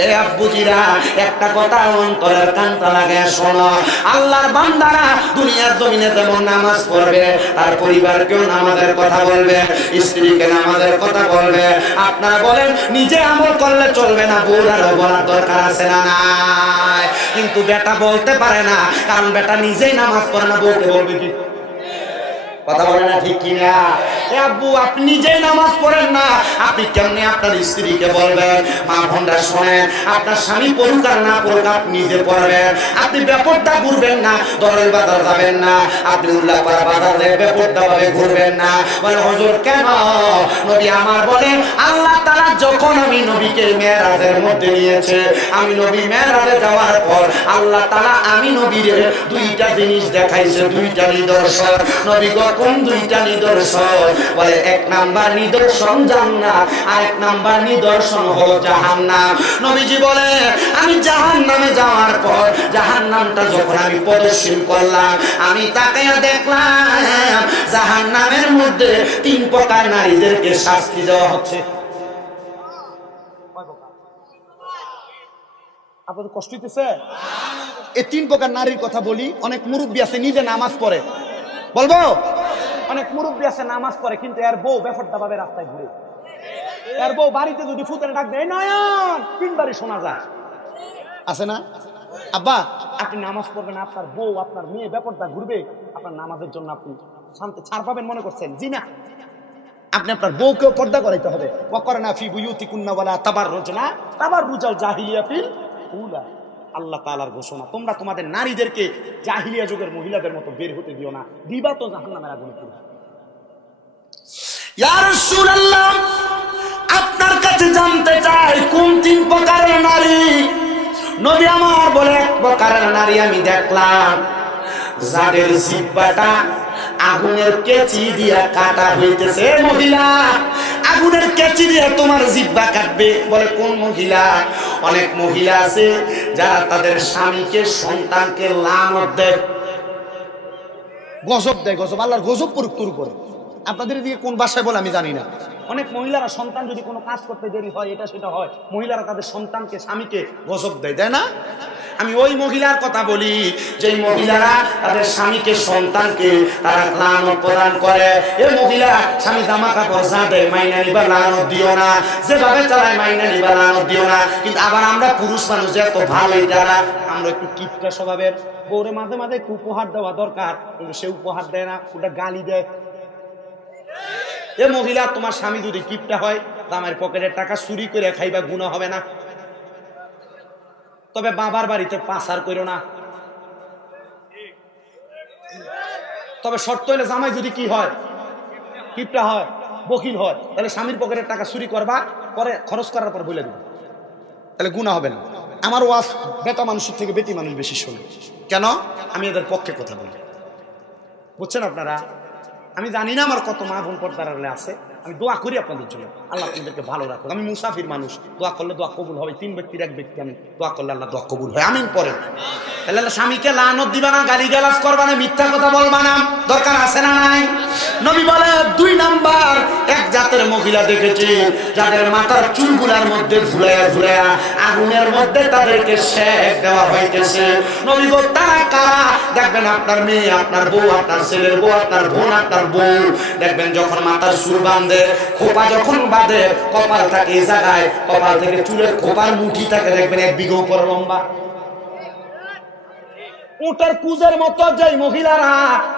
হে আব্বুজিরা, একটা কথা অন্তরের কানটা লাগায় শোনো, আল্লাহর বান্দারা দুনিয়ার জমিনে যেমন নামাজ পড়বে, তার পরিবারকেও নামাজের কথা বলবে, স্ত্রীকে নামাজের কথা বলবে। আপনারা বলেন নিজে আমল করলে চলবে না, বউরারও বলার দরকার আছে না নাই? কিন্তু বেটা বলতে পারে না, কারণ বেটা নিজেই নামাজ পড়ে না, বউকে বলবে কি? কথা বলে না, ঠিক কিনা? আব্বু আপনি নিজেই নামাজ পড়েন না, আপনি কেমনে আপনার স্ত্রীকে বলবেন? মা ভন্ডা শোনেন, আপনার স্বামী পড়ুক আর না পড়ুক আপনি নিজে পড়বেন। আপনি বেপরদা ঘুরবেন না, দরের বাজার যাবেন না, আপনি উল্লাপাড়া বাজারে বেপরদা ভাবে ঘুরবেন না। বলে হুজুর কেন? নবী আমার বলে আল্লাহ তাআলা যখন আমি নবীকে মেরাজের মধ্যে নিয়েছে, আমি নবী মেরাজে যাওয়ার পর আল্লাহ তাআলা আমি নবীর দুইটা জিনিস দেখাইছে, দুইটা নিদর্শন। নবী কোন দুইটা নিদর্শন? বলে এক নাম্বার নিদর্শন জান্নাত, আর এক নাম্বার নিদর্শন হলো জাহান্নাম। নবীজি বলে আমি জাহান্নামে যাওয়ার পর জাহান্নামটা যখন আমি প্রদর্শন করলাম, আমি তাকায়া দেখলাম জাহান্নামের মধ্যে 3 প্রকার নারীদেরকে শাস্তি দেওয়া হচ্ছে। আপনাদের কষ্ট হইতেছে? এই 3 প্রকার নারীর কথা বলি। অনেক মুরব্বী আছে নিজে নামাজ পড়ে, বলবো অনেক মুরব্বী আছে নামাজ পড়ে, কিন্তু এর বউ বেফরদা ভাবে রাস্তায় ঘুরে। এর বউ বাড়িতে যদি ফুতের ডাক দেয় নয়ন 3 বারই শোনা যায়, আছে না? আব্বা আপনি নামাজ পড়বেন, আপনার বউ আপনার মেয়ে বেফরদা ঘুরবে, আপনার নামাজের জন্য আপনি শান্তি ছাড় পাবেন মনে করছেন? জি না, আপনি আপনার বউকেও পর্দা করাইতে হবে। ওয়াকরনা ফি বুয়ুতিকুন্না ওয়ালা তাবাররুজনা তাবাররুজাল জাহিলিয়াতিল উলা। আল্লাহ তাআলার ঘোষণা, তোমরা তোমাদের নারীদেরকে জাহিলিয়া যুগের মহিলাদের মতো বের হতে দিও না, দিবা তো জাহান্নামের আগুনে পুড়বে। ইয়া রাসূলুল্লাহ, আপনার কাছে জানতে চাই কোন 3 প্রকারের নারী? নবী আমার বলে 1 প্রকারের নারী আমি দেখলাম, যাদের জিহ্বাটা আগুনের কেচি দিয়া কাটা হইতেছে। মহিলা আগুনের কেচি দিয়ে তোমার জিহ্বা কাটবে। বলে কোন মহিলা? অনেক মহিলা আছে যারা তাদের স্বামীকে সন্তানকে লানত দেয়, গজব দেয়, গজব, আল্লাহর গজব পড়ুক তোর উপরে। আপনাদের এদিকে কোন ভাষায় বলে আমি জানি না। অনেক মহিলারা সন্তান যদি কোনো কাজ করতে দেরি হয়, এটা সেটা হয়, মহিলারা তাদের সন্তানকে স্বামীকে গজব দেয়, দেয় না? আমি ওই মহিলার কথা বলি যেই মহিলারা তাদের স্বামীকে সন্তানকে তারা লানত প্রদান করে। এই মহিলা স্বামী জামা কাপড় যা দেয় মাইনা নিবা, লানত দিও না, যেভাবে চালায় মাইনা নিবা, লানত দিও না। কিন্তু আবার আমরা পুরুষ মানুষ এত ভালো, যারা আমরা একটু কিপটা স্বভাবের, বউরে মাঝে মাঝে একটু উপহার দেওয়া দরকার, কিন্তু সে উপহার দেয় না, ওটা গালি দেয়। এ মহিলা তোমার স্বামী যদি কিপটা হয়, জামাইয়ের পকেটের টাকা চুরি করে খাইবা, গুনাহ হবে না। তবে বাবার বাড়িতে পাচার করো না। তবে শর্ত হলে জামাই যদি কি হয়, কিপটা হয়, বকিল হয়, তাহলে স্বামীর পকেটের টাকা চুরি করবা, পরে খরচ করার পর বলে দিবা, তাহলে গুনাহ হবে না। আমার ওয়াজ বেটা মানুষের থেকে বেটি মানুষ বেশি শোনে। কেন? আমি এদের পক্ষে কথা বলি, বুঝছেন আপনারা? আমি জানি না আমার কত মা বোন পর্দার আছে, আমি দোয়া করি আপনাদের জন্য, আল্লাহ আপনাদেরকে ভালো রাখুন। আমি মুসাফির মানুষ, দোয়া করলে দোয়া কবুল হবে। 3 ব্যক্তির 1 ব্যক্তি, আমি দোয়া করলে আল্লাহ দোয়া কবুল হয়, আমিন পড়েন। তাহলে স্বামীকে লানত দিবা না, গালিগালাজ করবা না, মিথ্যা কথা বলবা না, দরকার আছে না নাই? নবী বলে 2 নাম্বার এক জাতের মহিলা দেখেছি যাদের মাথার চুলগুলার মধ্যে ঝুলাইয়া ঝুলাইয়া আগুনের মধ্যে তাদেরকে সেক দেওয়া হইতেছে। নবী গো তারা কারা? দেখবেন আপনার মেয়ে, আপনার বউ, আপনার ছেলের বউ, আপনার বোন, আপনার বউ, দেখবেন যখন মাথার চুল বাঁধে, খোপা যখন বাঁধে, কপাল থাকে এই জায়গায়, কপাল থেকে চুলের খোপার মুঠি থাকে, দেখবেন 1 বিঘা উপর লম্বা, উটের কুজের মতো। যেই মহিলারা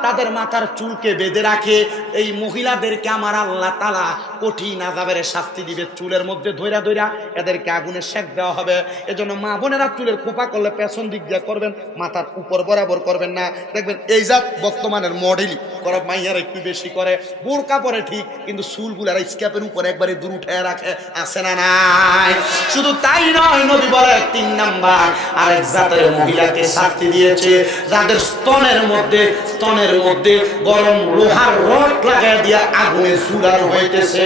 তাদের মাথার চুলকে বেঁধে রাখে, এই মহিলাদেরকে আমার আল্লাহ তাআলা কঠিন আযাবের শাস্তি দিবে। চুলের মধ্যে ধইরা ধইরা এদেরকে আগুনে সেক দেওয়া হবে। এজন্য মা বোনেরা চুলের খোপা করলে পেছন দিক দিয়ে করবেন, মাথার উপর বরাবর করবেন না। দেখবেন এই জাত বর্তমানের মডেল করা মাইয়ারা একটু বেশি করে, বোরকা পরে ঠিক, কিন্তু চুলগুলার স্ক্যাপের উপর একবারে দূর উঠায় রাখে, আছে না নাই? শুধু তাই নয়, নবী বলে 3 নাম্বার আরেক জাতের মহিলাকে শাস্তি দিয়েছে, যাদের স্তনের মধ্যে স্তনের মধ্যে গরম লোহার রড লাগাই দিয়া আগুনে চুলানো হইতেছে।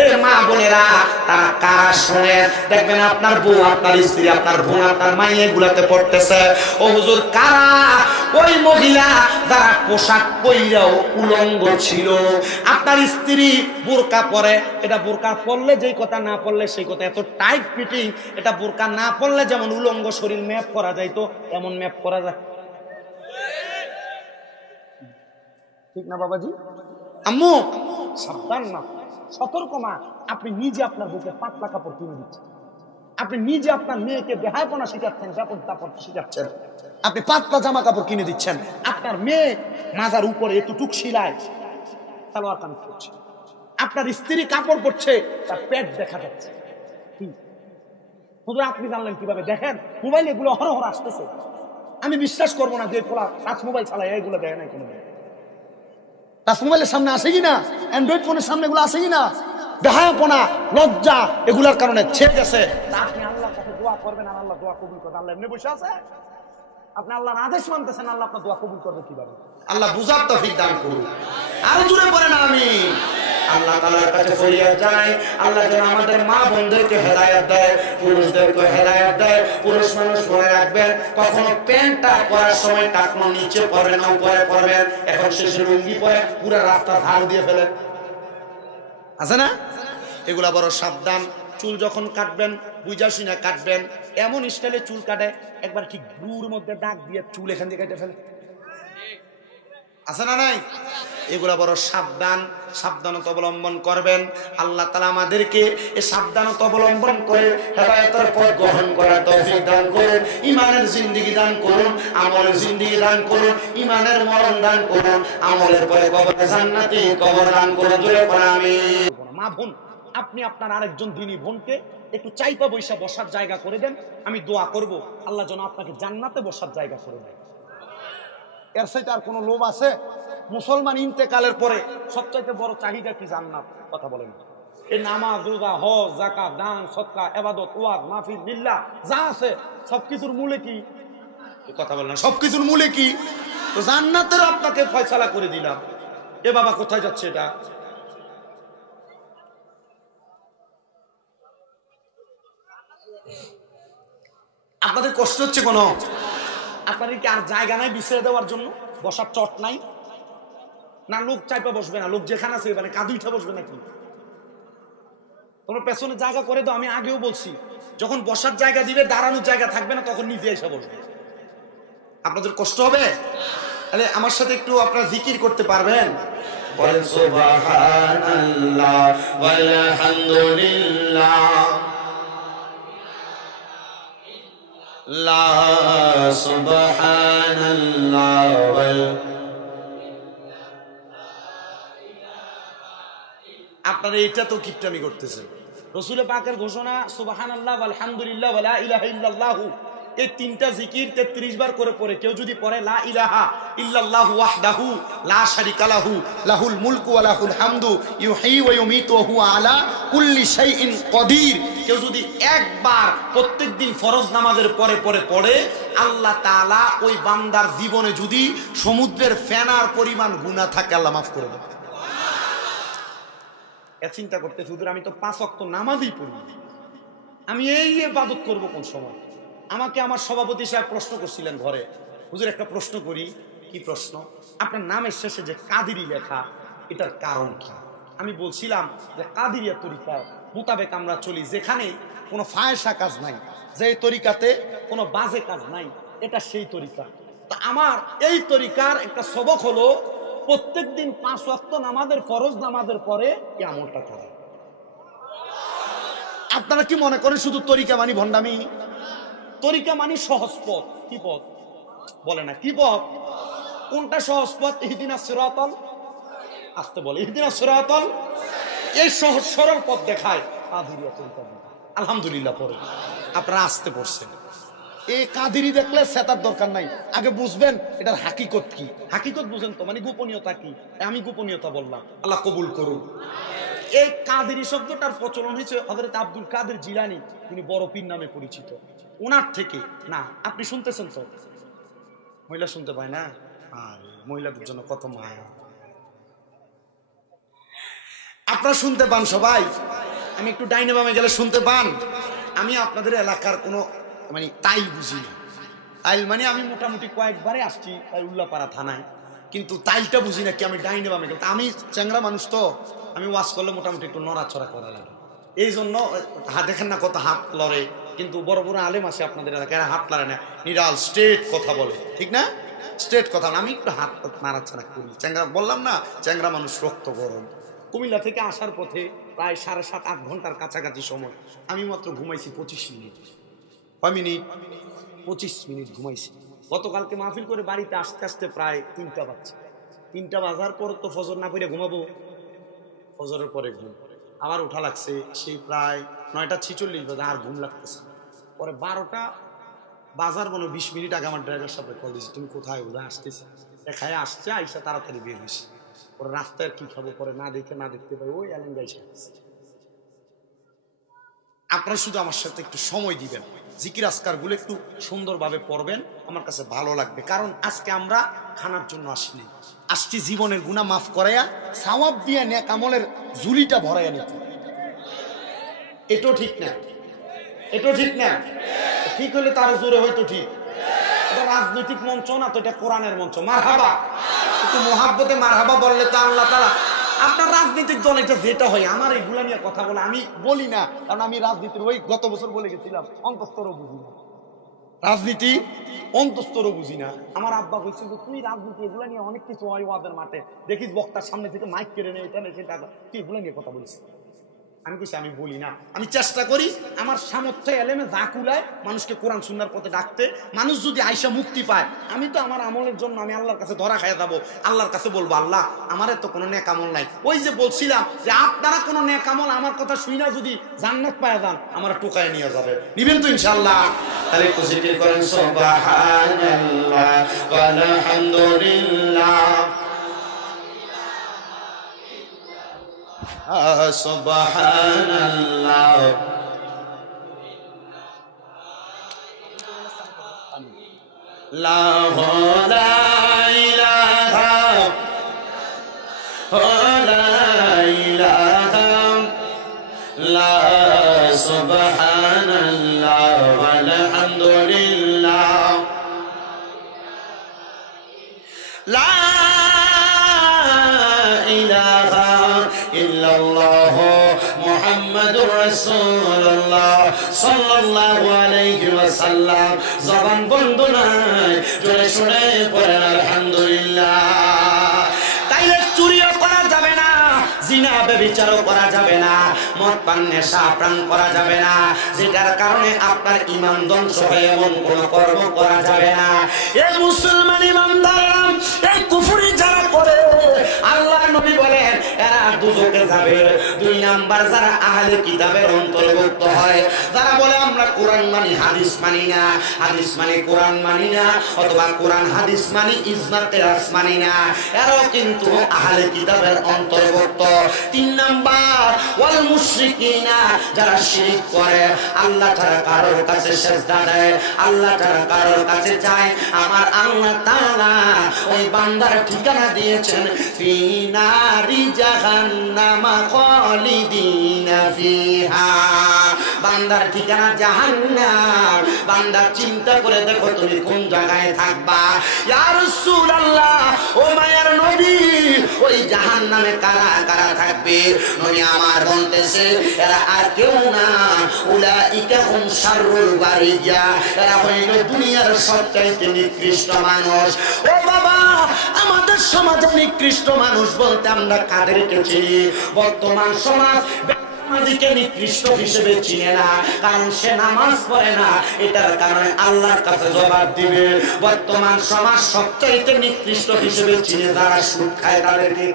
এ মা বোনেরা, তারা কারা শোনেন, দেখবেন আপনার বউ, আপনার স্ত্রী, আপনার বোন, আপনার মাই এগুলাতে পড়তেছে। ও হুজুর, কারা? ওই মহিলা যারা পোশাক পইরাও উলঙ্গ ছিল। আপনার স্ত্রী বোরকা পরে, এটা বোরকা পরলে যেই কথা, না পরলে সেই কথা, এত টাইট ফিটিং, এটা বোরকা না পরলে যেমন উলঙ্গ শরীর ম্যাপ করা যায়, তো এমন ম্যাপ করা যায়, ঠিক না বাবাজি? আম্মু সাবধান, না সতর্ক মা। আপনি নিজে আপনার বুকে পাতলা কাপড় কিনে দিচ্ছেন, আপনি নিজে আপনার মেয়েকে বেহায়াপনা শিখাচ্ছেন, শিখাচ্ছেন, আপনি পাতলা জামা কাপড় কিনে দিচ্ছেন। আপনার মেয়ে মাজার উপরে এতটুক শিলায় সালোয়ার কামিজ করছে, আপনার স্ত্রী কাপড় পরছে, তার পেট দেখা যাচ্ছে। আপনি জানলেন কিভাবে? দেখেন মোবাইল এগুলো হরহর আসতেছে। আমি বিশ্বাস করবো না যে পোলা টাচ মোবাইল চালায় এগুলো দেখে নাই কোনো। টাচ মোবাইলের সামনে আসে কিনা, অ্যান্ড্রয়েড ফোনের সামনে এগুলো আসে কিনা, বেহায়াপনা, লজ্জা, এগুলার কারণে ছেড়ে গেছে। আপনি আল্লাহর কাছে দোয়া করবেন, আর আল্লাহ দোয়া কবুল করবে। আল্লাহ এমনি বসে আছে? আপনি আল্লাহর আদেশ মানতেছেন, আল্লাহ আপনার দোয়া কবুল করবে কিভাবে? আল্লাহ বুঝার তৌফিক দান করুন। আরো জোরে বলেন আমিন। আল্লাহ তাআলার কাছে ফরিয়াদ জানাই, আল্লাহ যেন আমাদের মা বোনদেরকে হেদায়েত দেয়, পুরুষদেরকে হেদায়েত দেয়। পুরুষ মানুষ মনে রাখবেন, কখনো প্যান্টটা পরার সময় টাকনো নিচে পরবেন না, উপরে পরবেন। এখন শেষে লুঙ্গি পরে পুরো রাস্তা ঝাড়ু দিয়ে ফেলেন, আছে না? এগুলা বড় সাবধান। চুল যখন কাটবেন বুঝা শুনে কাটবেন। এমন স্টাইলে চুল কাটে, একবার ঠিক গুড় মধ্যে দাগ দিয়ে চুল এখান দিয়ে কেটে ফেলে, আছে না নাই? এগুলা বড় সাবধান, সাবধানতা অবলম্বন করবেন। আল্লাহ তাআলা আমাদেরকে এই সাবধানতা অবলম্বন করে হেদায়েতের পথ গ্রহণ করার তৌফিক দান করুন, ঈমানের জিন্দেগি দান করুন, আমলের জিন্দেগি দান করুন, ঈমানের মরণ দান করুন, আমলের পরে কবরে জান্নাতি কবর দান করুন। জোরে পড়ে আমিন। মা বোন, আপনি আপনার আরেকজন দিনী বোনকে একটু চাইপা বৈশা বসার জায়গা করে দেন। আমি দোয়া করব আল্লাহ যেন আপনাকে জান্নাতে বসার জায়গা করে দেয়। এর সাথে আর কোনো লোভ আছে? মুসলমান ইন্তেকালের পরে সবচাইতে বড় চাহিদা কি? জান্নাত। কথা বলেন। এই নামাজ, রোজা, হজ, যাকাত, দান, সদকা, ইবাদত, ওয়াজ, মাহফিল, মিল্লাহ যা আছে সবকিছুর মূলে কি? কথা বলেন। সবকিছুর মূলে কি? তো জান্নাতের আপনাকে ফয়সালা করে দিলাম। এ বাবা কোথায় যাচ্ছে এটা? আপনাদের কষ্ট হচ্ছে কোন? আপনাদের কি আর জায়গা নাই বিছিয়ে দেওয়ার জন্য? বসার চট নাই? না লোক চাইপা বসবে না? লোক যেখানে আছে মানে কাঁধে উঠে বসবে নাকি? তোমার পেছনে জায়গা করে দাও। আমি আগেও বলছি, যখন বসার জায়গা দিবে, দাঁড়ানোর জায়গা থাকবে না, তখন নিজে এসে বসবে। আপনাদের কষ্ট হবে? তাহলে আমার সাথে একটু আপনারা জিকির করতে পারবেন? বলেন সুবহানাল্লাহ ওয়ালহামদুলিল্লাহ লা সুবহানাল্লাহ ওয়াল। আপনারা এটা তো কিপটামি করতেছেন। রাসূল পাকের ঘোষণা সুবহানাল্লাহ ওয়ালহামদুলিল্লাহ ওয়ালা ইলাহা ইল্লাল্লাহু, এই তিনটা জিকির 33 বার করে পড়ে কেউ যদি পড়ে লা ইলাহা ইল্লাল্লাহু ওয়াহদাহু লা শারিকা লাহু লাহুল মুলকু ওয়া লাহুল হামদু ইউহয়ী ওয়া ইউমীতু ওয়া হুয়া আলা কুল্লি শাইইন কদির, কেউ যদি একবার প্রত্যেকদিন ফরজ নামাজের পরে পরে পড়ে, আল্লাহ তাআলা ওই বান্দার জীবনে যদি সমুদ্রের ফেনার পরিমাণ গুনাহ থাকে আল্লাহ মাফ করে দেন। চিন্তা করতে, হুজুর আমি তো 5 ওয়াক্ত নামাজই পড়ি, আমি এই ইবাদত করব কোন সময়? আমাকে আমার সভাপতি সাহেব প্রশ্ন করছিলেন ঘরে, হুজুর একটা প্রশ্ন করি। কি প্রশ্ন? আপনার নামের শেষে যে কাদেরি লেখা, এটার কারণ কি? আমি বলছিলাম যে কাদেরিয়া তরিকা মোতাবেক আমরা চলি, যেখানে কোনো ফায়সা কাজ নাই, যে তরিকাতে কোনো বাজে কাজ নাই, এটা সেই তরিকা। তা আমার এই তরিকার একটা সবক হলো প্রত্যেকদিন 5 ওয়াক্ত নামাজের ফরজ নামাজের পরে এই আমলটা করে। আপনারা কি মনে করেন শুধু তরিকা মানি ভণ্ডামি? তরিকা মানি সহজ পথ। কি পথ? বলে না কি পথ? কোনটা সহজ পথ? ইহদিনাস সিরাতাল, আসতে বলে ইহদিনাস সিরাতাল, এই সহজ সরল পথ দেখায় কাদেরিয়া তরিকা। আলহামদুলিল্লাহ পড়ে আপনারা আসতে পড়ছেন। এই কাদেরি দেখলে সেতার দরকার নাই, আগে বুঝবেন এটার হাকিকত কি। হাকিকত বুঝেন তো, মানে গোপনীয়তা কি। আমি গোপনীয়তা বললাম, আল্লাহ কবুল করুন। এই কাদেরি শব্দটার প্রচলন হয়েছে হযরত আব্দুল কাদের জিলানী, তিনি বড় পীর নামে পরিচিত, ওনার থেকে। না আপনি শুনতেছেন তো? মহিলা শুনতে পায় না? আর মহিলাদের জন্য কত মায়া। আপনারা শুনতে পান সবাই? আমি একটু ডাইনে বামে গেলে শুনতে পান? আমি আপনাদের এলাকার কোনো মানে তাইল বুঝি না। তাইল মানে আমি মোটামুটি কয়েকবারে আসছি তাই উল্লাপাড়া থানায়, কিন্তু তাইলটা বুঝি না কি আমি ডাইনে বামে গেলে। আমি চ্যাংরা মানুষ তো, আমি ওয়াশ করলে মোটামুটি একটু নড়াচড়া করা লাগে, এই জন্য হাত দেখেন না কত হাত লড়ে, কিন্তু বড় বড় আলেম আছে আপনাদের এলাকায় হাত লড়ে না, নিরাল স্ট্রেট কথা বলে, ঠিক না? স্ট্রেট কথা। আমি একটু হাত নাড়াচাড়া করি। চ্যাংরা বললাম না, চ্যাংরা মানুষ রক্ত গরম। কুমিল্লা থেকে আসার পথে প্রায় 7.5-8 ঘন্টার কাছাকাছি সময় আমি মাত্র ঘুমাইছি 25 মিনিট। কয় মিনিট? 25 মিনিট ঘুমাইছি। গতকালকে মাহফিল করে বাড়িতে আসতে আসতে প্রায় 3টা বাজছে। 3টা বাজার পর তো ফজর না পড়ে ঘুমাবো, ফজরের পরে ঘুম, আবার উঠা লাগছে সেই প্রায় 9:46 বাজে, আর ঘুম লাগতেছে। পরে 12টা বাজার 20 মিনিট আগে আমার ড্রাইভার সাহেব কল দিয়েছে, তুমি কোথায়? ওরা আসতেছে, দেখায় আসছে, আইসা তাড়াতাড়ি বের হয়েছে। পরে রাস্তায় কি খাবো, পরে না দেখতে পাই ওই এলেঙ্গাই সাথে। আপনারা শুধু আমার সাথে একটু সময় দিবেন, জিকির আজকার গুলো একটু সুন্দরভাবে পড়বেন, আমার কাছে ভালো লাগবে। কারণ আজকে আমরা খানার জন্য আসিনি, আসছি জীবনের গুনাহ মাফ করাইয়া সওয়াব দিয়ে নেক আমলের ঝুলিটা ভরাইয়া নিতে। এটাও ঠিক না, এটাও ঠিক না। ঠিক হলে তার জোরে হয়তো ঠিক। এটা রাজনৈতিক মঞ্চ না তো, এটা কোরআনের মঞ্চ। মারহাবা, একটু মোহাব্বতে মারহাবা বললে তো আল্লাহ তাআলা। আপনার রাজনৈতিক দল এটা যেটা হয়, আমার এইগুলা নিয়ে কথা বলে আমি বলি না, কারণ আমি রাজনীতির ওই গত বছর বলে গেছিলাম অন্তঃস্তরও বুঝি না, রাজনীতি অন্তঃস্তরও বুঝি না। আমার আব্বা বলছিল তুই রাজনীতি এগুলা নিয়ে অনেক কিছু হয় ওয়াদের মাঠে, দেখিস বক্তার সামনে থেকে মাইক কেড়ে নেই, এটা নেই সেটা, তুই এগুলা নিয়ে কথা বলিস। আমি কিছু আমি বলি না, আমি চেষ্টা করি আমার সামর্থ্য এলেমে যা কুলায় মানুষকে কোরআন সুন্নাহর পথে ডাকতে। মানুষ যদি আইসা মুক্তি পায়, আমি তো আমার আমলের জন্য আমি আল্লাহর কাছে ধরা খাইয়া যাবো, আল্লাহর কাছে বলবো আল্লাহ আমার তো কোনো নেক আমল নাই। ওই যে বলছিলাম যে আপনারা কোনো নেক আমল আমার কথা শুই না যদি জান্নাত পায় যান, আমার টোকায় নিয়ে যাবে, নিবেন তো ইনশাআল্লাহ? তাহলে একটু জিকির করেন সুবহানাল্লাহ ওয়ালহামদুলিল্লাহ সুবহানাল্লাহ লা ইলাহা ইল্লাল্লাহ সুবহানাল্লাহ ওয়ালহামদুলিল্লাহ লা ইলাহা ইল্লাল্লাহ মুহাম্মাদুর রাসূলুল্লাহ সাল্লাল্লাহু আলাইহি ওয়াসাল্লাম। জবান বন্ধ নাই, জোরে শুনে পড়েন আলহামদুলিল্লাহ। তাইলে চুরিও করা যাবে না, জিনা ব্যভিচারও করা যাবে না, মদ পান নেশা প্রাণ করা যাবে না, যেটার কারণে আপনার ঈমান ধ্বংস হয় এমন কোন কর্ম করা যাবে না। এই মুসলমান ইমানদাররা এই কুফরি যারা করে, আল্লাহর নবী বলেন এরা দুজকে যাবে। 2 নাম্বার যারা আহলে কিতাবের অন্তর্ভুক্ত হয়, যারা বলে আমরা কোরআন মানি হাদিস মানি না, হাদিস মানি কোরআন মানি না, অথবা কোরআন হাদিস মানি ইজমা কিয়াস মানি না, এরাও কিন্তু আহলে কিতাবের অন্তর্ভুক্ত। 3 নাম্বার ওয়াল মুশরিকিনা, যারা শিরক করে, আল্লাহ ছাড়া কারোর কাছে সিজদা দেয়, আল্লাহ ছাড়া কারোর কাছে চায়। আমার আল্লাহ তাআলা ওই বান্দার ঠিকানা দিয়েছেন ফি নারি জাহান্নাম খালিদিনা ফিহা, বান্দার ঠিকানা জাহান্নাম। বান্দা চিন্তা করে দেখো তুমি কোন জায়গায় থাকবা। ইয়া রাসূলুল্লাহ, ও মায়ের নবী, ওই জাহান্নামে কারা কারা থাকবে? নবী আমার বলতেছে এরা আর কেউ না, উলাইকা হুম শাররুল বারিয়া, এরা হইল দুনিয়ার সবচাইতে নিকৃষ্ট মানুষ। ও বাবা, আমাদের সমাজে নিকৃষ্ট মানুষ বলতে আমরা কাদেরকে চিনি? বর্তমান সমাজ নামাজিকে নিকৃষ্ট হিসেবে চিনে না, কারণ সে নামাজ পড়ে না। এটার কারণে আল্লাহর কাছে জবাব দিবে। বর্তমান সমাজ সবচাইতে নিকৃষ্ট হিসেবে চিনে যারা সুদ খায় তাদেরকে।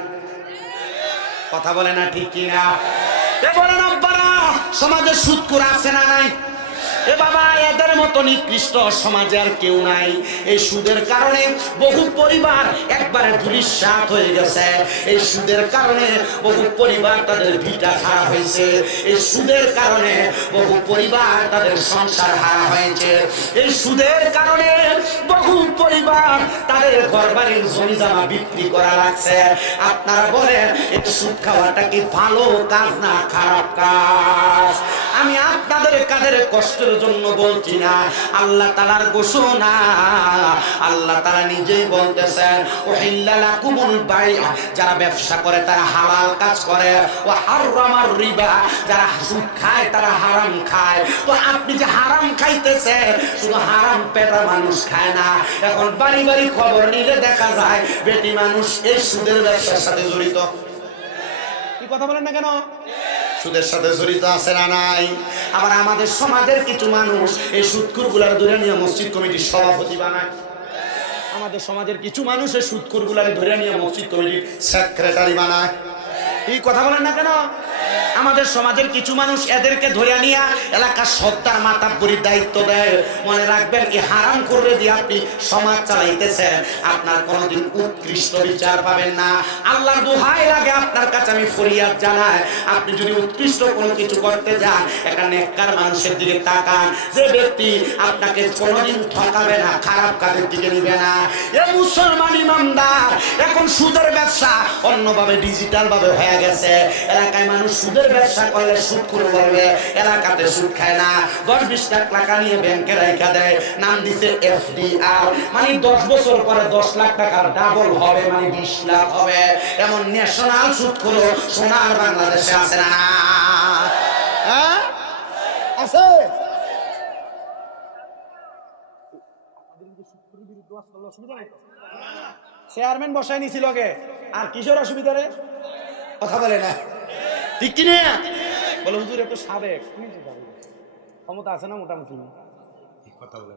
কথা বলে না ঠিক কিনা? এ বলেন আব্বারা, সমাজে সুদখোর আছে না নাই? এ বাবা, এদের মতো নিকৃষ্ট সমাজে আর কেউ নাই। এই সুদের কারণে বহু পরিবার একবারে ধূলিসাৎ হয়ে গেছে। এই সুদের কারণে বহু পরিবার তাদের ভিটা হারা হয়েছে। এই সুদের কারণে বহু পরিবার তাদের সংসার হারা হয়েছে। এই সুদের কারণে বহু পরিবার তাদের ঘরবাড়ির জমি জমা বিক্রি করা লাগছে। আপনারা বলেন এই সুদ খাওয়াটা কি ভালো কাজ না খারাপ কাজ? আমি আপনাদের কাদের কষ্টের জন্য বলছি না, আল্লাহ তাআলার ঘোষণা। আল্লাহ তাআলা নিজেই বলতেছেন উহিল্লা লাকুমুল বাই'আ, যারা ব্যবসা করে তারা হালাল কাজ করে, ও হারামার রিবা, যারা সুদ খায় তারা হারাম খায়। তো আপনি যে হারাম খাইতেছেন, শুধু হারাম পেটা মানুষ খায় না। এখন বাড়ি বাড়ি খবর নিলে দেখা যায় বেটি মানুষ এই সুদের ব্যবসার সাথে জড়িত। কি কথা বলেন না কেন? সুদের সাথে জড়িত আছে না নাই? আবার আমাদের সমাজের কিছু মানুষ এই সুদখোরগুলার ধরে নিয়ে মসজিদ কমিটির সভাপতি বানায়। আমাদের সমাজের কিছু মানুষ এই সুদখোরগুলারে ধরে নিয়ে মসজিদ কমিটির সেক্রেটারি বানায়। এই কথা বলেন না কেন? আমাদের সমাজের কিছু মানুষ এদেরকে ধরে নিয়ে এলাকার সত্তার মাতাব্বরির দায়িত্ব দেয়। মনে রাখবেন, এই হারাম করে দিয়ে আপনি সমাজ চালাইতেছেন, আপনার কোনোদিন উৎকৃষ্ট বিচার পাবেন না। আল্লাহর দোহাই লাগে আপনার কাছে আমি ফরিয়াদ জানাই, আপনি যদি উৎকৃষ্ট কোনো কিছু করতে যান, একটা নেককার মানুষের দিকে তাকান, যে ব্যক্তি আপনাকে কোনোদিন ঠকাবে না, খারাপ কাজের দিকে নিবে না। এ মুসলমান ইমানদার, এখন সুদের ব্যবসা অন্যভাবে ডিজিটাল ভাবে হয়ে গেছে। এলাকায় মানুষ সুদের ব্যবসা করলে সুদখোর বলবে, এলাকাতে সুদ খায় না। 10-20 লাখ টাকা নিয়ে ব্যাংকে রাখা দেয়, নাম দিতে এফডিআর, মানে 10 বছর পরে 10 লাখ টাকার ডাবল হবে, মানে 20 লাখ হবে। এমন ন্যাশনাল সুদখোর সোনার বাংলাদেশে আছে না? হ্যাঁ আছে। চেয়ারম্যান বসায় নিছিল কে, আর কিশোর অসুবিধা রে কথা বলে না, ঠিক কি না? বলে হুজুর একটু সাবেক ক্ষমতা আছে না মোটামুটি, কথা বলে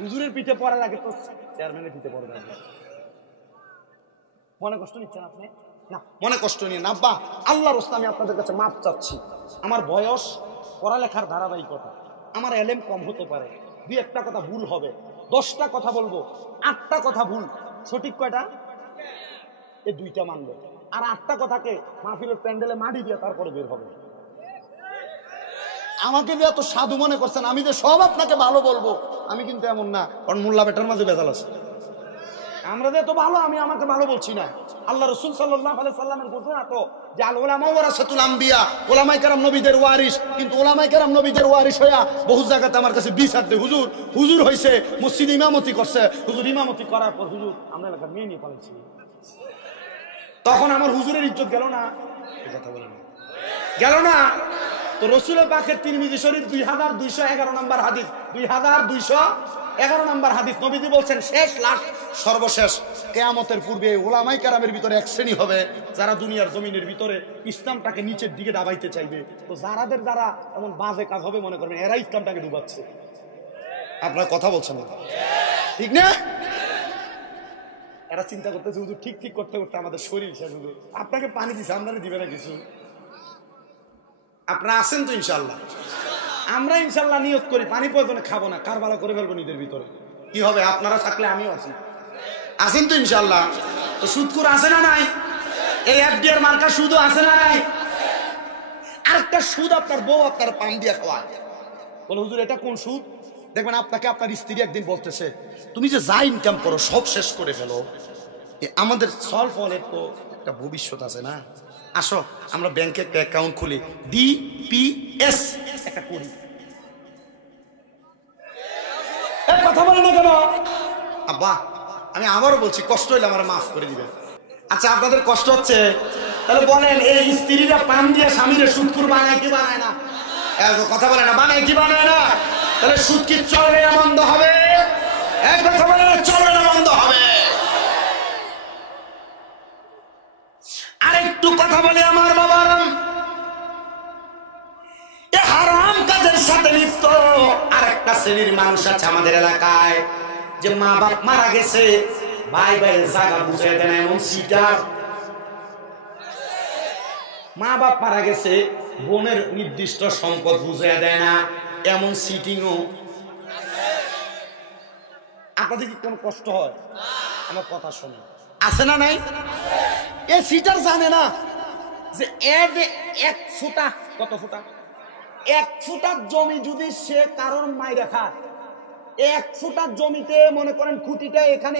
হুজুরের পিঠে পড়া লাগে তো চেয়ারম্যানের পিঠে পড়ে লাগে। মনে কষ্ট নিচ্ছেন আপনি? না, মনে কষ্ট নিয়ে না বা আল্লাহর রাস্তায় আমি আপনাদের কাছে মাপ চাচ্ছি। আমার বয়স, পড়ালেখার ধারাবাহিকতা, আমার এলেম কম হতে পারে, 2-1টা কথা ভুল হবে, 10টা কথা বলবো, 8টা কথা ভুল, সঠিক কয়টা? এই 2টা মানবে, আর 8টা কথাকে মাহফিলের প্যান্ডেলে মাটি দিয়ে তারপরে বের হবে। আমাকে যে এত সাধু মনে করছেন, আমি যে সব আপনাকে ভালো বলবো, আমি কিন্তু এমন না। কারণ মোল্লা বেটার মাঝে বেজাল আছে। আমরা যে এত ভালো, আমি আমাকে ভালো বলছি না। আল্লাহ রাসূল সাল্লাল্লাহু আলাইহি সাল্লামের ঘোষণা তো যে আল উলামা ওয়ারাসাতুল আম্বিয়া, ওলামায়ে কেরাম নবীদের ওয়ারিস। কিন্তু ওলামায়ে কেরাম নবীদের ওয়ারিস হইয়া বহু জায়গাতে আমার কাছে বিচার দেয়, হুজুর হুজুর হইছে, মসজিদ ইমামতি করছে, হুজুর ইমামতি করার পর হুজুর আমরা এলাকা মেয়ে নিয়ে পালাইছি। তখন আমার হুজুরের ইজ্জত গেল না? কথা বলেন গেল না? তো রাসূল পাকের তিরমিজি শরীফ 2211 নম্বর হাদিস, 2211 নম্বর হাদিস, নবীজি বলছেন শেষ লাশ, সর্বশেষ কিয়ামতের পূর্বে উলামায়ে কেরামের ভিতরে এক শ্রেণী হবে যারা দুনিয়ার জমিনের ভিতরে ইসলামটাকে নিচের দিকে দাবাইতে চাইবে। তো যারা এমন বাজে কাজ হবে মনে করবেন এরা ইসলামটাকে ডুবাচ্ছে। আপনারা কথা বলছেন না, ঠিক না? এরা চিন্তা করতেছে হুজুর ঠিক করতে করতে আমাদের শরীর শেষ। হুজুর আপনাকে পানি দিছে, আপনারা দিবে না কিছু? আপনারা আছেন তো ইনশাল্লাহ? আমরা ইনশাল্লাহ নিয়ত করি পানি প্রয়োজনে খাবো না, কারবালা করে ফেলবো নিজের ভিতরে। কি হবে? আপনারা থাকলে আমিও আছি। আছেন তো ইনশাল্লাহ? তো সুদখোর আছে না নাই? এই এফডিআর মার্কা সুদও আছে না নাই? আরেকটা সুদ আপনার বউ আপনার পান দিয়ে খাওয়ায়, বলে হুজুর এটা কোন সুদ? দেখবেন আপনাকে আপনার স্ত্রী একদিন বলতেছে তুমি যে যা ইনকাম করো সব শেষ করে ফেলো, আমাদের সলভ হলে তো একটা ভবিষ্যৎ আছে না, আসো আমরা ব্যাংকে একটা অ্যাকাউন্ট খুলি, ডিপিএস একটা করি। কথা বলে না কেন? আব্বা আমি আবারও বলছি, কষ্ট হইলে আমার মাফ করে দিবেন। আচ্ছা আপনাদের কষ্ট হচ্ছে, তাহলে বলেন এই স্ত্রীরা পান দিয়ে স্বামীরা সুদখোর বানায় কি বানায় না? কথা বলে না, বানায় কি বানায় না? তাহলে সুদ কি চলে না বন্ধ হবে? এক কথা বলে না, চলে না বন্ধ হবে? আরেকটু কথা বলে আমার বাবার, এ হারাম কাজের সাথে লিপ্ত আরেকটা শ্রেণীর মানুষ আছে আমাদের এলাকায়, যে মা বাপ মারা গেছে, ভাই ভাইয়ের জায়গা বুঝে দেয় না, এমন সিটার। মা বাপ মারা গেছে, বোনের নির্দিষ্ট সম্পদ বুঝে দেয় না, এমন সিটিংও আপনাদের কি কোনো কষ্ট হয়? আমার কথা শুনে আছে না নাই? এ সিটার জানে না যে এক ফুটা কত ফুটা, এক ফুটার জমি যদি সে কারোর মাইরে খায়, এক ফুটার জমিতে মনে করেন খুঁটিটা এখানে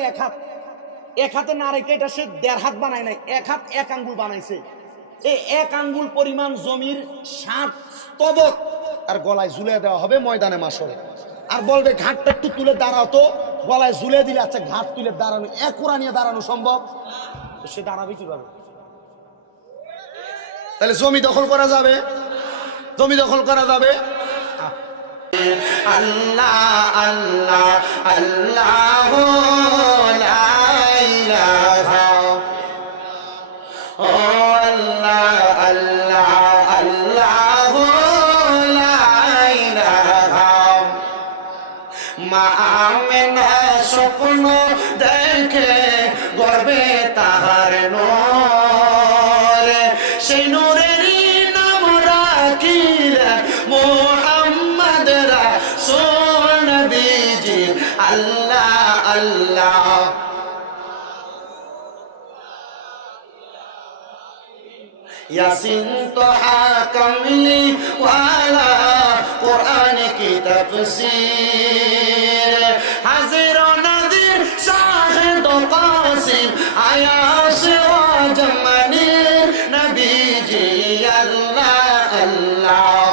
এক হাতে না রেখে এটা সে 1.5 হাত বানায় নাই, 1 হাত 1 আঙ্গুল বানাইছে। এই 1 আঙ্গুল পরিমাণ জমির 7 স্তবক তার গলায় ঝুলে দেওয়া হবে ময়দানে মাসরে। আর বলবে ঘাটটা একটু তুলে দাঁড়াও, তো গলায় ঝুলে দিলে আচ্ছা ঘাট তুলে দাঁড়ানো, এক কোড়া নিয়ে দাঁড়ানো সম্ভব? সে দাঁড়াবে কিভাবে? তাহলে জমি দখল করা যাবে? জমি দখল করা যাবে? আল্লাহ আল্লাহ আল্লাহ লা ইলাহা, ও আল্লাহ আল্লাহ আল্লাহ লা ইলাহা। মা আমেনা স্বপ্ন দেখে গর্বে তাহার নূর, সেই নূরেরই নাম রাখিলেন মুহাম্মদ রাসূল নবীজি। আল্লাহ আল্লাহ यासीन तो कमली वाला कुरान की तफसीर, हाजिर नज़ीर शाहिद कासिम आया सिराज मनीर नबी जी। अल्लाह अल्लाह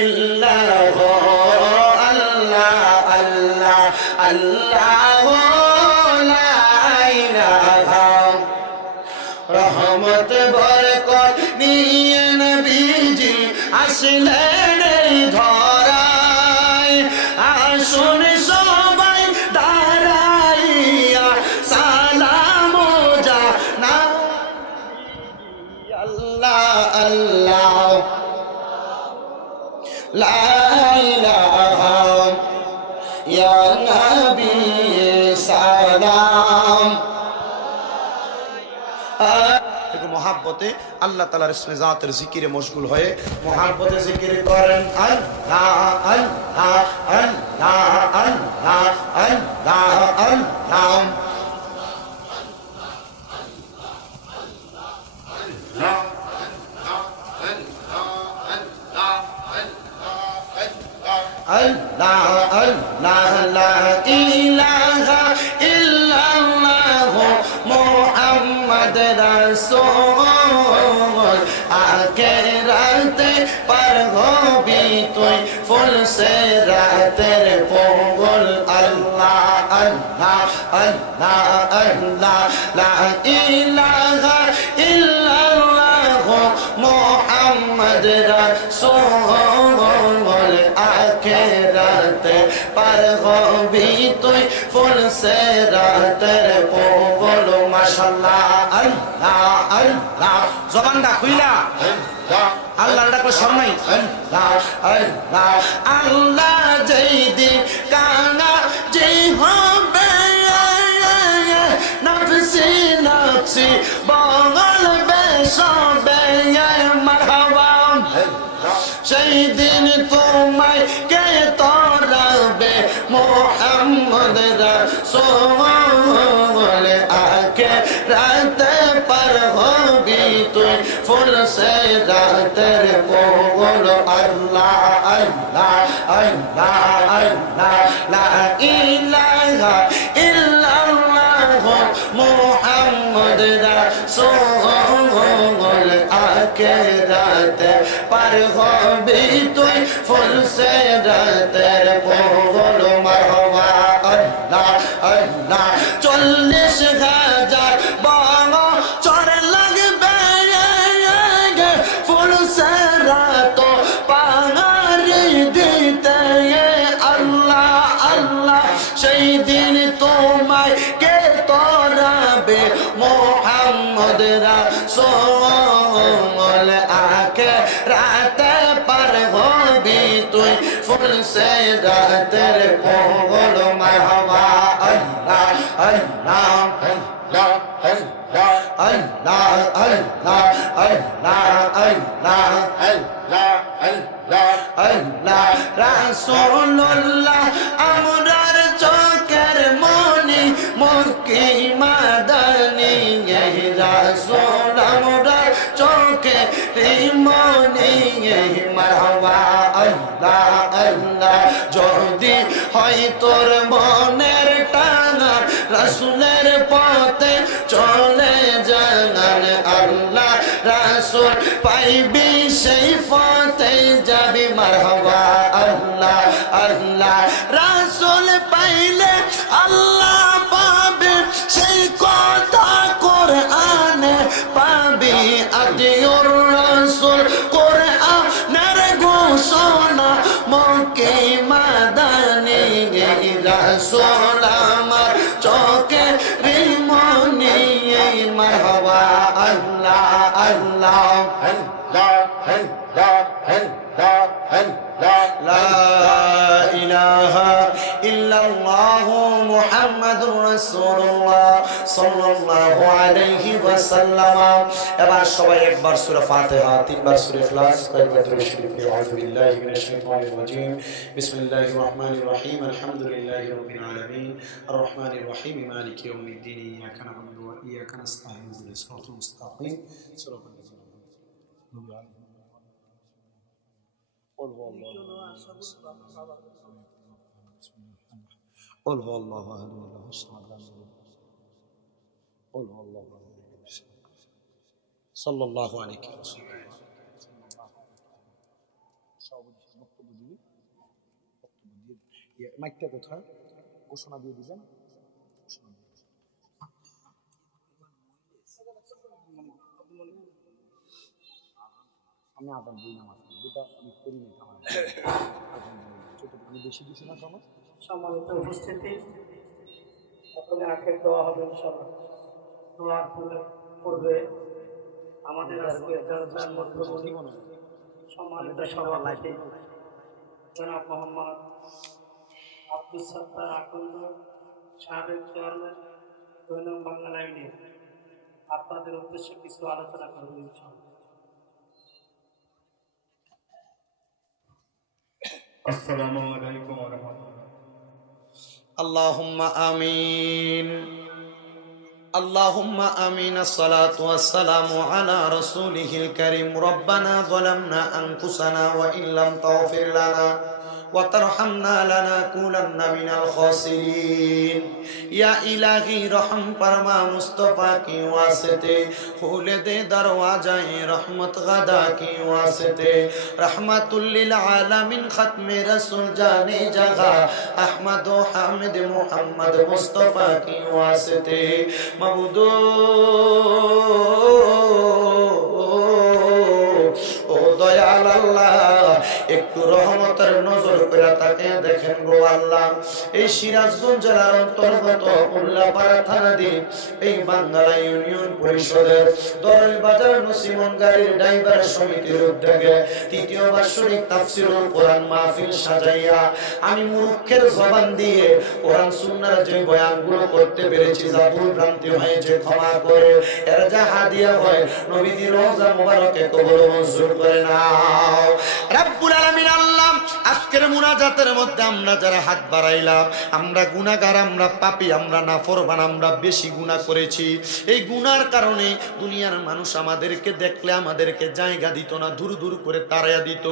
इल्लाह अल्लाह अल्लाह अल्लाह रहमत बरकत निये नबीजी আসলেন এই ধরায়। আসুন সবাই দাঁড়াইয়া সালাম জানাই। আল্লাহ আল্লাহ লা ইলাহা ইয়া নবী সালাম। মোহাব্বতে আল্লাহ তাআলার ইসমে জাতের জিকিরে মশগুল হয়ে মোহাব্বতে জিকির করেন। আল্লাহ আল্লাহ আল্লাহ আল্লাহ আল্লাহ আল্লাহ আল্লাহ আল্লাহ লা ইলাহা ইল্লাল্লাহ মুহাম্মদ রাসূল। আখিরাতে পার হবি তুই ফুল সে রাতের পঙ্গল। আল্লাহ আল্লাহ আল্লাহ আল্লাহ লা ইলাহা ইল্লাল্লাহ মুহাম্মদ রাসূল। আখিরাতে পার হবি তুই ফুল সে রাতের পঙ্গল। মাশাআল্লাহ আল্লাহ আল্লাহ জবানটা খুইলা আল্লাহর ডাকলে শরম নাই। আল্লাহ আল্লাহ আল্লাহ যেই দিন কানা যেই হবে নফসি নফসি বলবে সবে মারহাবা। সেই দিন তোমায় কে তরাবে মুহাম্মদ রাসূল। আখিরাতে পার হবি তুই ফুল সে রাতের পঙ্গল। আল্লাহ আল্লাহ আল্লাহ আল্লাহ লা ইলাহা ইল্লাল্লাহ মুহাম্মদ রাসূল। আখিরাতে পার হবি তুই ফুল সে রাতের পঙ্গল। মারহাবা আল্লাহ আল্লাহ 40,000 বছর লাগবে ফুল সে রাত পাহাড়ি দিতে। আল্লাহ আল্লাহ সেই দিন তোমায় কে তরাবে মুহাম্মদ রাসূল। আখিরাতে পার হবি তুই ফুল সে রাতের পঙ্গল। মারহাবা আল্লাহ আল্লাহ আল্লাহ আল্লাহ আল্লাহ আল্লাহ আল্লাহ রাসূলুল্লাহ আমরার চোখের মনি মক্কি মাদানী রাসূল আমরার চোখের মনি মারহাবা আল্লাহ আল্লাহ যদি হয় তোর মনের টানা রাসূলের পথে চলে জানান আল্লাহ রাসূল পাইবি সেই পথে যাবি মারহাবা আল্লাহ আল্লাহ রাসূল পাইলে আল্লাহ পাবে সেই কথা কোরআনে পাবি আদিউর রাসূল কোরআনের ঘোষণা মক্কি মাদানী রাসূল আমার চোখে রিমনি মারহাবা আল্লাহ আল্লাহ লা ইলাহা ইল্লাল্লাহু মুহাম্মাদুর রাসূলুল্লাহ সাল্লাল্লাহু আলাইহি ওয়াসাল্লাম। এবার সবাই একবার সূরা ফাতিহা, তিনবার সূরা ইখলাস, কয়েকবার দরুদ শরীফ পড়ি। আউযু বিল্লাহি মিনাশ শাইতানির রাজীম। বিসমিল্লাহির রাহমানির রাহিম। আলহামদুলিল্লাহি রাব্বিল আলামিন। আর রাহমানির রাহিম। মালিকি ইয়াউমিদ্দিন। ইয়াকা না'বুদু ওয়া ইয়াকা নাস্তাঈন। ইহদিনাস সিরাতাল মুস্তাকিম। সিরাতাল লাযিনা আন'আমতা আলাইহিম। قل هو الله قل هو الله احد الله الصمد قل هو الله صلى الله عليه وسلم বক্তব্য দিবি মাইকটা কোথায় ঘোষণা দিয়ে দিবেন আমি আদান দিই না মাত্র যেটা আমি করি না আমার আমি বেশি দিচ্ছি না সময় সম্মানিত উপস্থিতি সকলে আখের দোয়া হবে ইনশাআল্লাহ দোয়া পড়বে আমাদের আজকে জানাজার মধ্যমণি সম্মানিত সভাপতি জনাব মোহাম্মদ আব্দুল সত্তার আকন্দ সাবেক চেয়ারম্যান 2 নং বাংলা লাইনে আপনাদের উদ্দেশ্যে কিছু আলোচনা করবেন ইনশাআল্লাহ। আসসালামু আলাইকুম ওয়া রাহমাতুল্লাহ। আল্লাহুম্মা আমিন اللهم آمين الصلاة والسلام على رسوله الكريم ربنا ظلمنا أنفسنا وإن لم تغفر لنا وترحمنا لنكونن من الخاسرين या इलाही रहम फरमा मुस्तफा की वास्ते खोल दे दरवाज़ाए रहमत गदा की वास्ते रहमतुल लिल आलमीन खत्म रसूल जाने जगह अहमद व हामिद मुहम्मद मुस्तफा की वास्ते मबूदो ও দয়াল আল্লাহ একটু রহমতের নজর করে তাকে দেখেন গো আল্লাহ। এই সিরাজগঞ্জ জেলার অন্তর্গত উল্লাপাড়া থানাধীন এই বাঙ্গালা ইউনিয়ন পরিষদের দরল বাজার নসিমন গাড়ির ড্রাইভার সমিতির উদ্যোগে তৃতীয় বার্ষিক তাফসীরুল কোরআন মাহফিল সাজাইয়া আমি মূর্খের জবান দিয়ে কোরআন সুন্নাহর যে বয়ানগুলো করতে পেরেছি যা ভুল ভ্রান্তি হয়েছে ক্ষমা করে এর যা হাদিয়া হয় নবীজির রওজা মুবারকে কবুল মঞ্জুর করে নাও রব্বুল আলামিন। আল্লাহ আজকের মুনাজাতের মধ্যে আমরা যারা হাত বাড়াইলাম আমরা গুনাহগার, আমরা পাপী, আমরা নাফরমান, আমরা বেশি গুনাহ করেছি। এই গুনার কারণে দুনিয়ার মানুষ আমাদেরকে দেখলে আমাদেরকে জায়গা দিত না, দূর দূর করে তাড়াইয়া দিত।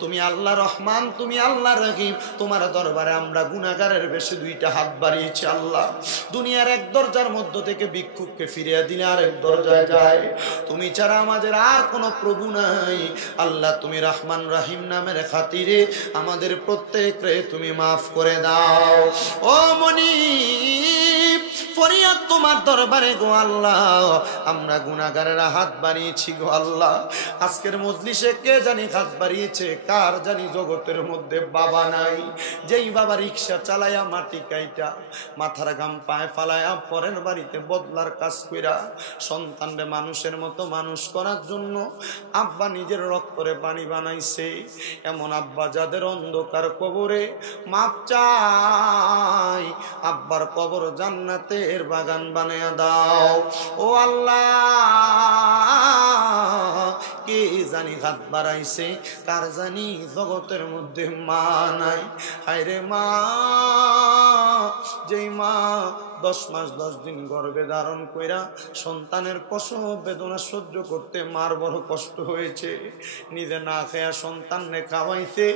তুমি আল্লাহ রহমান, তুমি আল্লাহ রহিম, তোমার দরবারে আমরা গুনাহগারের বেশি দুইটা হাত বাড়িয়েছি। আল্লাহ দুনিয়ার এক দরজার মধ্য থেকে ভিক্ষুককে ফিরিয়ে দিলে আরেক দরজায় যায়। তুমি ছাড়া আমাদের আর কোনো প্রভু নাই। আল্লাহ তুমি রহমান রহিম নামের খাতিরে আমাদের প্রত্যেককে তুমি মাফ করে দাও। ও মুনিব ফরিয়াদ তোমার দরবারে গো আল্লাহ, আমরা গুনাহগারেরা হাত বাড়িয়েছি গো আল্লাহ। আজকের মজলিসে কে জানি হাত বাড়িয়েছে, কার জানি জগতের মধ্যে বাবা নাই, যেই বাবা রিক্সা চালায়া মাটি কাইটা মাথার গাম পায়ে ফালায়া পরের বাড়িতে বদলার কাজ কইরা সন্তানরে মানুষের মতো মানুষ করার জন্য আব্বা নিজের রক্তরে পানি বানাইছে। এমন আব্বা যাদের অন্ধকার কবরে মাপ চাই, আব্বার কবর জান্নাতে জান্নাতের বাগান বানায়া দাও। ও আল্লাহ, কে জানি হাত বাড়াইছে, কার জানি জগতের মধ্যে মা নাই। হায়রে মা, যেই মা 10 মাস 10 দিন গর্ভে ধারণ কইরা সন্তানের প্রসব বেদনা সহ্য করতে মার বড় কষ্ট হয়েছে, নিজে না খেয়া সন্তানকে খাওয়াইছে।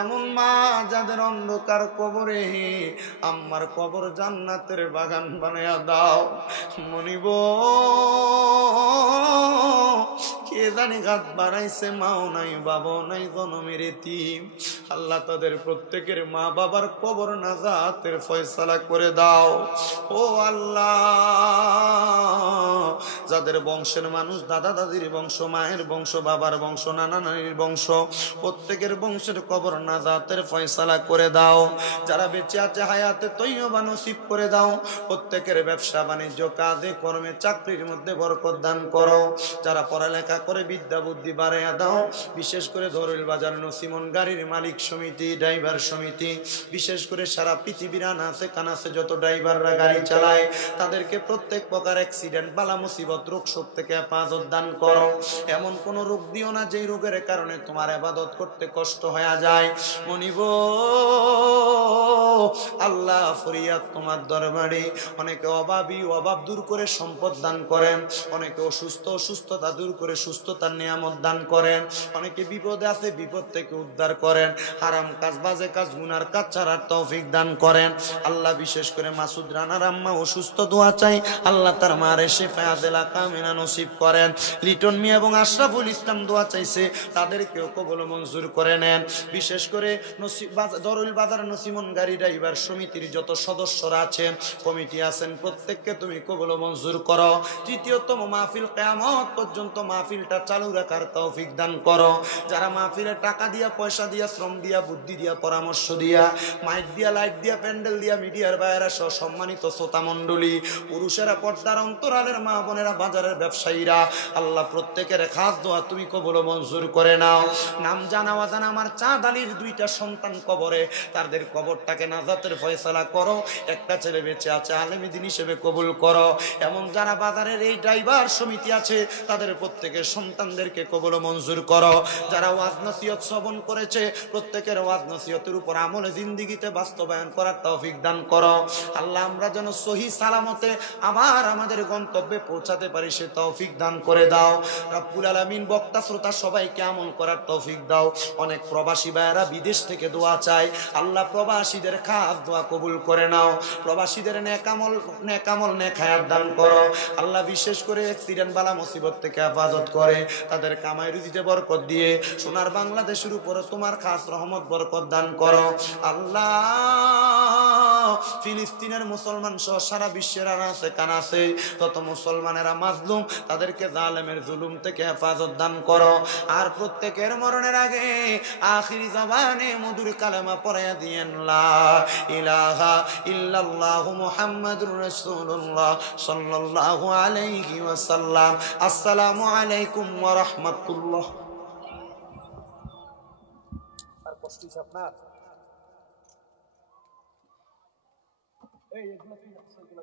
এমন মা যাদের অন্ধকার কবরে আম্মার কবর জান্নাতের বাগান বানায়া দাও। মনিব, কে জানি হাত বাড়াইছে, মাও নাই বাবাও নাই, জনমের এতিম। আল্লাহ তাদের প্রত্যেকের মা বাবার কবর নাজাতের ফয়সালা করে দাও। ও আল্লাহ, যাদের বংশের মানুষ, দাদা দাদির বংশ, মায়ের বংশ, বাবার বংশ, নানা নানির বংশ, প্রত্যেকের বংশের কবর নাজাতের ফয়সালা করে দাও। যারা বেঁচে আছে হায়াতে তৈয়বা নসিব করে দাও। প্রত্যেকের ব্যবসা বাণিজ্য, কাজে কর্মে, চাকরির মধ্যে বরকত দান করো। যারা পড়ালেখা করে বিদ্যা বুদ্ধি বাড়াইয়া দাও। বিশেষ করে ধরুল বাজার নসিমন গাড়ির মালিক সমিতি, ড্রাইভার সমিতি, বিশেষ করে সারা পৃথিবীর আনাচে কানাচে যত ড্রাইভাররা গাড়ি চালায়, তাদেরকে প্রত্যেক প্রকার অ্যাক্সিডেন্ট, বালা মুসিবত, রোগ শোক থেকে হেফাজত দান করো। এমন কোন রোগ দিও না যেই রোগের কারণে তোমার ইবাদত করতে কষ্ট হয়ে যায়। মনিব আল্লাহ, ফরিয়াদ তোমার দরবারে। অনেকে অভাবী, অভাব দূর করে সম্পদ দান করেন। অনেকে অসুস্থ, অসুস্থতা দূর করে সুস্থতার নিয়ামত দান করেন। অনেকে বিপদে আছে, বিপদ থেকে উদ্ধার করেন। হারাম কাজ, বাজে কাজ, গুনার কাজ ছাড়ার তৌফিক দান করেন। আল্লাহ, বিশেষ করে মাসুদ রানার আম্মা অসুস্থ, দোয়া চাই আল্লাহ তার মারে শিফা দিলা কামিনা নসিব করেন। লিটন মিয়া এবং আশরাফুল ইসলাম দোয়া চাইছে, তাদেরকেও কবুল মঞ্জুর করে নেন। বিশেষ করে দরুল বাজার নসিমন গাড়ি ড্রাইভার সমিতির যত সদস্যরা আছেন, কমিটি আছেন, প্রত্যেককে তুমি কবুল মঞ্জুর করো। তৃতীয়তম মাহফিল কিয়ামত পর্যন্ত মাহফিলটা চালু রাখার তৌফিক দান করো। যারা মাহফিলে টাকা দিয়া, পয়সা দিয়া, শ্রম দিয়া, বুদ্ধি দিয়া, পরামর্শ দিয়া, মাইক দিয়া, লাইট দিয়া, প্যান্ডেল দিয়া, মিডিয়ার বাইরা সহ সম্মানিত শ্রোতা মণ্ডলী, পুরুষেরা, পর্দার অন্তরালের মা বোনেরা, বাজারের ব্যবসায়ীরা, আল্লাহ প্রত্যেকের খাস দোয়া তুমি কবুল মঞ্জুর করে নাও। নাম জানা অজানা আমার চাঁদ আলীর 2টা সন্তান কবরে, তাদের কবরটাকে নাজাতের ফয়সালা করো। একটা ছেলে বেঁচে আছে, আলেম দ্বীন হিসেবে কবুল করো। এমন যারা বাজারের এই ড্রাইভার সমিতি আছে, তাদের প্রত্যেকের সন্তানদেরকে কবুল মঞ্জুর করো। যারা ওয়াজ নসিহত শ্রবণ করেছে, প্রত্যেকের ওয়াজ নসিহতের উপর আমলে জিন্দেগিতে বাস্তবায়ন করার তৌফিক দান করো। আল্লাহ, আমরা যেন সহি সালামতে আবার আমাদের গন্তব্যে পৌঁছাতে পারি, সে তৌফিক দান করে দাও। রব্বুল আলামিন বক্তা শ্রোতা সবাইকে আমল করার তৌফিক দাও। অনেক প্রবাসী ভাইয়েরা বিদেশ থেকে দোয়া চায়, আল্লাহ প্রবাসীদের খাস দোয়া কবুল করে নাও। প্রবাসীদের নেকামল নেক হায়াত দান করো। আল্লাহ, বিশেষ করে অ্যাক্সিডেন্ট, বালা মুসিবত থেকে হেফাজত করে, তাদের কামাই রুজিতে বরকত দিয়ে সোনার বাংলাদেশের উপরে তোমার খাস রহমত বরকত দান করো। আল্লাহ, ফিলিস্তিনের মুসলমান সহ সারা বিশ্বের আনাচে কানাচে তত মুসলমানেরা মাজলুম, তাদেরকে জালেমের জুলুম থেকে হেফাজত দান করো। আর প্রত্যেকের মরণের আগে আখিরি জবানে মধুর কালেমা পড়াইয়া দিয়েন, লা ইলাহা ইল্লাল্লাহু মুহাম্মাদুর রাসূলুল্লাহ সাল্লাল্লাহু আলাইহি ওয়াসাল্লাম। আসসালামু আলাইকুম ওয়া রাহমাতুল্লাহ। আর কষ্ট হইছে আপনার? এই এগুলো কি আছে? এগুলো